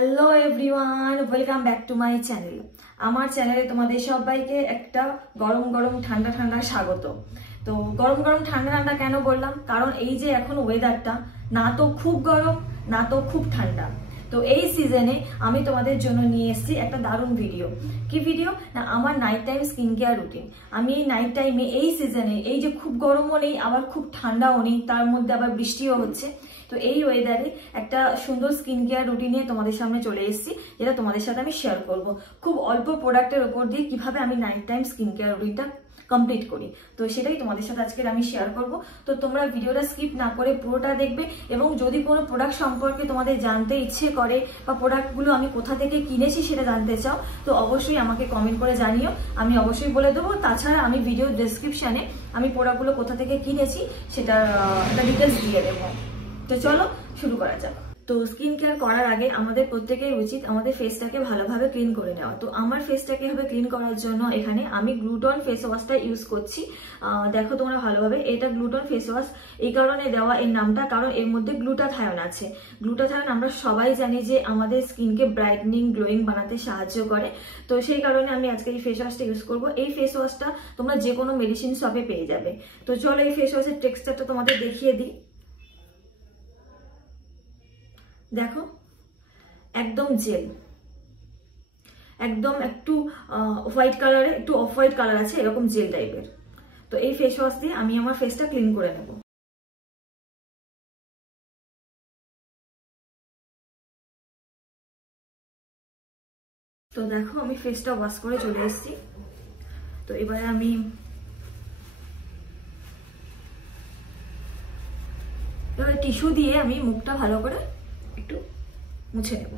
Hello everyone, welcome back to my channel. আমার চ্যানেলে তোমাদের সবাইকে একটা গরম গরম ঠান্ডা ঠান্ডা স্বাগত। তো গরম গরম ঠান্ডা ঠান্ডা কেন বললাম, কারণ এই যে এখন ওয়েদারটা না তো খুব গরম না তো খুব ঠান্ডা। তো এই সিজনে আমি তোমাদের জন্য নিয়ে এসেছি একটা দারুণ ভিডিও। কি ভিডিও না, আমার night time skin care routine. আমি এই নাইট টাইমে এই সিজনে এই যে খুব গরমও নেই আবার খুব ঠান্ডাও নেই, তার মধ্যে আবার বৃষ্টিও হচ্ছে, তো এই ওয়েদারে একটা সুন্দর স্কিন কেয়ার রুটিন নিয়ে তোমাদের সামনে চলে এসেছি, যেটা তোমাদের সাথে আমি শেয়ার করব। খুব অল্প প্রোডাক্টের উপর দিয়ে কিভাবে আমি নাইট টাইম স্কিন কেয়ার রুটিনটা কমপ্লিট করি, তো সেটাই তোমাদের সাথে আজকে আমি শেয়ার করব। তো তোমরা ভিডিওটা স্কিপ না করে পুরোটা দেখবে, এবং যদি কোনো প্রোডাক্ট সম্পর্কে তোমাদের জানতে ইচ্ছে করে বা প্রোডাক্টগুলো আমি কোথা থেকে কিনেছি সেটা জানতে চাও, তো অবশ্যই আমাকে কমেন্ট করে জানিও, আমি অবশ্যই বলে দেবো। তাছাড়া আমি ভিডিও ডেসক্রিপশানে আমি প্রোডাক্টগুলো কোথা থেকে কিনেছি সেটা একটা ডিটেলস দিয়ে দেবো। তো চলো শুরু করা যাক। তো স্কিন কেয়ার করার আগে আমাদের প্রত্যেকেই উচিত আমাদের ফেসটাকে ভালোভাবে ক্লিন করে নেওয়া। তো আমার ফেসটাকে এভাবে ক্লিন করার জন্য এখানে আমি গ্লুটন ফেস ওয়াশটা ইউজ করছি। দেখো তোমরা ভালোভাবে, এটা গ্লুটন ফেস ওয়াশ এই কারণে দেওয়া এর নামটা, কারণ এর মধ্যে গ্লুটাথায়ন আছে। গ্লুটাথায়ন আমরা সবাই জানি যে আমাদের স্কিনকে ব্রাইটনিং গ্লোয়িং বানাতে সাহায্য করে। তো সেই কারণে আমি আজকে এই ফেস ওয়াশটা ইউজ করবো। এই ফেস ওয়াশটা তোমরা যে কোনো মেডিসিন শপে পেয়ে যাবে। তো চলো এই ফেস ওয়াশের টেক্সচারটা তোমাদের দেখিয়ে দিই। দেখো একদম জেল, একদম একটু হোয়াইট কালারে, একটু অফ হোয়াইট কালার আছে, এরকম জেল টাইপের। তো এই ফেস ওয়াশ দিয়ে আমি আমার ফেসটা ক্লিন করে নেব। তো দেখো আমি ফেসটা ওয়াশ করে চলে এসেছি। তো এবারে আমি টিস্যু দিয়ে আমি মুখটা ভালো করে একটু মুছে নেব,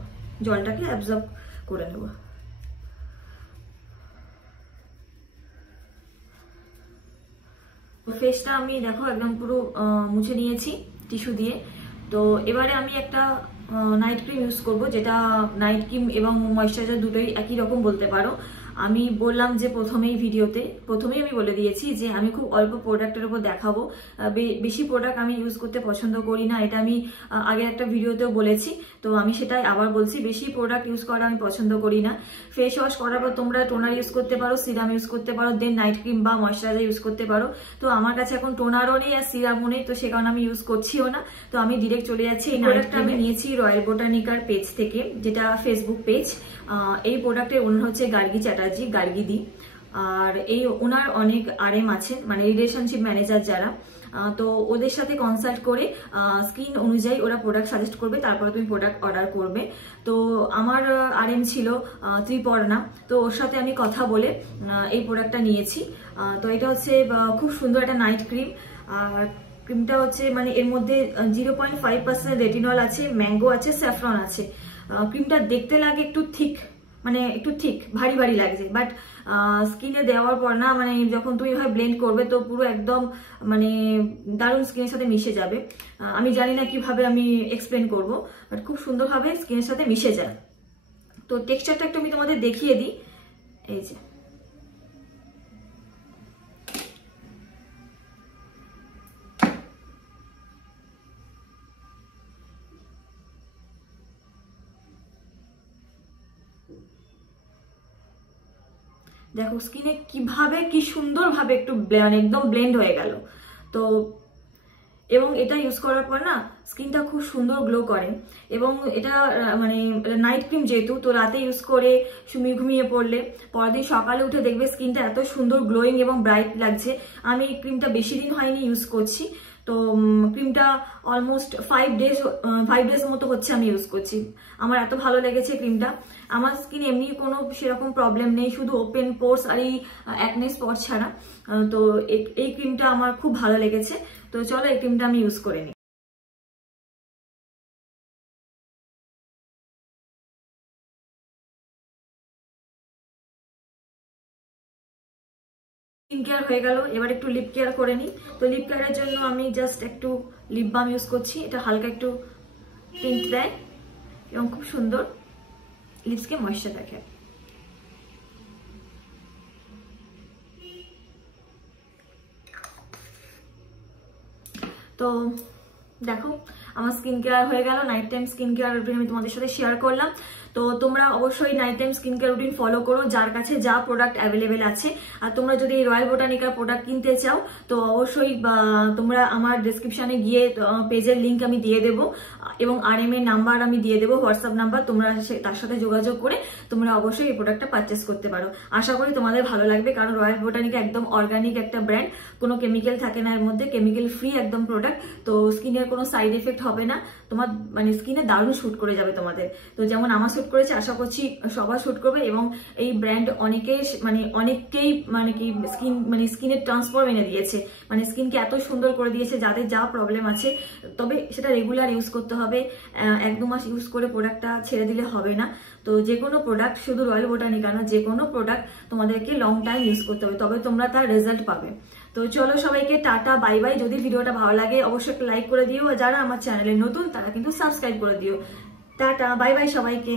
জলটাকে অ্যাবজর্ব করে নেব। ফেসটা আমি দেখো একদম পুরো মুছে নিয়েছি টিস্যু দিয়ে। তো এবারে আমি একটা নাইট ক্রিম ইউজ করব, যেটা নাইট ক্রিম এবং ময়েশ্চারাইজার দুটোই একই রকম বলতে পারো। আমি বললাম যে প্রথমেই আমি বলে দিয়েছি যে আমি খুব অল্প প্রোডাক্টের উপর দেখাবো, বেশি প্রোডাক্ট আমি ইউজ করতে পছন্দ করি না। এটা আমি আগে একটা ভিডিওতেও বলেছি, তো আমি সেটাই আবার বলছি, বেশি প্রোডাক্ট ইউজ করা আমি পছন্দ করি না। ফেস ওয়াশ করার পর তোমরা টোনার ইউজ করতে পারো, সিরাম ইউজ করতে পারো, দেন নাইট ক্রিম বা ময়েশ্চারাইজার ইউজ করতে পারো। তো আমার কাছে এখন টোনারও নেই আর সিরামও নেই, তো সে কারণে আমি ইউজ করছিও না। তো আমি ডিরেক্ট চলে যাচ্ছি এই প্রোডাক্টটা আমি নিয়েছি রয়্যাল বোটানিকার পেজ থেকে, যেটা ফেসবুক পেজ। এই প্রোডাক্টের ওনার হচ্ছে গার্গী চ্যাটার্জি, গার্গীদি। আর এই ওনার অনেক আরএম আছেন, মানে রিলেশনশিপ ম্যানেজার যারা, তো ওদের সাথে কনসাল্ট করে স্কিন অনুযায়ী ওরা প্রোডাক্ট সাজেস্ট করবে, তারপরে তুমি প্রোডাক্ট অর্ডার করবে। তো আমার আরএম ছিল ত্রিপর্ণা, তো ওর সাথে আমি কথা বলে এই প্রোডাক্টটা নিয়েছি। তো এটা হচ্ছে খুব সুন্দর একটা নাইট ক্রিম। আর ক্রিমটা হচ্ছে মানে এর মধ্যে 0.5% রেটিনল আছে, ম্যাঙ্গো আছে, স্যাফরন আছে। ক্রিমটা দেখতে লাগে একটু থিক, মানে একটু ঠিক ভারী ভারী লাগছে, বাট স্কিনে দেওয়ার পর না, মানে যখন তুমি এভাবে ব্লেন্ড করবে তো পুরো একদম মানে দারুণ স্কিনের সাথে মিশে যাবে। আমি জানি না কিভাবে আমি এক্সপ্লেন করব, বাট খুব সুন্দরভাবে স্কিনের সাথে মিশে যায়। তো টেক্সচারটা একটু আমি তোমাদের দেখিয়ে দিই। এই যে দেখো স্কিনে কিভাবে কি সুন্দরভাবে একটু একদম ব্লেন্ড হয়ে গেল। তো এবং এটা ইউজ করার পর না স্কিনটা খুব সুন্দর গ্লো করে। এবং এটা মানে নাইট ক্রিম যেহেতু, তো রাতে ইউজ করে ঘুমিয়ে পড়লে পরের দিন সকালে উঠে দেখবে স্কিনটা এত সুন্দর গ্লোয়িং এবং ব্রাইট লাগছে। আমি এই ক্রিমটা বেশি দিন হয়নি ইউজ করছি, তো ক্রিমটা অলমোস্ট 5 ডেজ মতো হচ্ছে আমি ইউজ করছি। আমার এত ভালো লেগেছে ক্রিমটা। আমার স্কিন এমনি কোনো সেরকম প্রবলেম নেই, শুধু ওপেন পোর্স আর এই অ্যাকনে স্পট ছাড়া। তো এই ক্রিমটা আমার খুব ভালো লেগেছে। তো চলো এই ক্রিমটা আমি ইউজ করে নিই। স্কিন কেয়ার হয়ে গেল, এবার একটু লিপ কেয়ার করে নিই। তো লিপ কেয়ারের জন্য আমি জাস্ট একটু লিপ বাম ইউজ করছি। এটা হালকা একটু টিন্ট দেয় এবং খুব সুন্দর লিপসকে ময়েশ্চার রাখে। তো দেখো আমার স্কিন কেয়ার হয়ে গেল, night time skin care routine আমি তোমাদের সাথে শেয়ার করলাম। তো তোমরা অবশ্যই night time skin care routine follow করো, যার কাছে যা প্রোডাক্ট অ্যাভেলেবেল আছে। আর তোমরা যদি এই রয়্যাল বোটানিকার প্রোডাক্ট কিনতে চাও তো অবশ্যই তোমরা আমার ডেসক্রিপশনে গিয়ে পেজের লিঙ্ক আমি দিয়ে দেবো এবং RM এর নাম্বার আমি দিয়ে দেবো, হোয়াটসঅ্যাপ নাম্বার, তোমরা তার সাথে যোগাযোগ করে তোমরা অবশ্যই এই প্রোডাক্টটা পারচেস করতে পারো। আশা করি তোমাদের ভালো লাগবে, কারণ রয়্যাল বোটানিকা একদম অর্গানিক একটা ব্র্যান্ড, কোনো কেমিক্যাল থাকে না এর মধ্যে, কেমিক্যাল ফ্রি একদম প্রোডাক্ট। তো স্কিনের কোনো সাইড এফেক্ট হবে না, তোমার মানে স্কিনে দারুণ শুট করে যাবে তোমাদের। তো যেমন আমার শুট করেছে আশা করছি সবার শুট করবে। এবং এই ব্র্যান্ড অনেককেই কি স্কিনের ট্রান্সফর্ম এনে দিয়েছে, মানে স্কিনকে এত সুন্দর করে দিয়েছে যাদের যা প্রবলেম আছে। তবে সেটা রেগুলার ইউজ করতে হবে, 1-2 মাস ইউজ করে প্রোডাক্টটা ছেড়ে দিলে হবে না। তো যে কোনো প্রোডাক্ট, শুধু রয়্যাল বোটানিকা না, যে কোনো প্রোডাক্ট তোমাদেরকে লং টাইম ইউজ করতে হবে, তবে তোমরা তার রেজাল্ট পাবে। তো চলো সবাইকে টাটা, বাই বাই। যদি ভিডিওটা ভালো লাগে অবশ্যই একটা লাইক করে দিও, আর যারা আমার চ্যানেলে নতুন তারা কিন্তু সাবস্ক্রাইব করে দিও। টাটা, বাই বাই সবাইকে।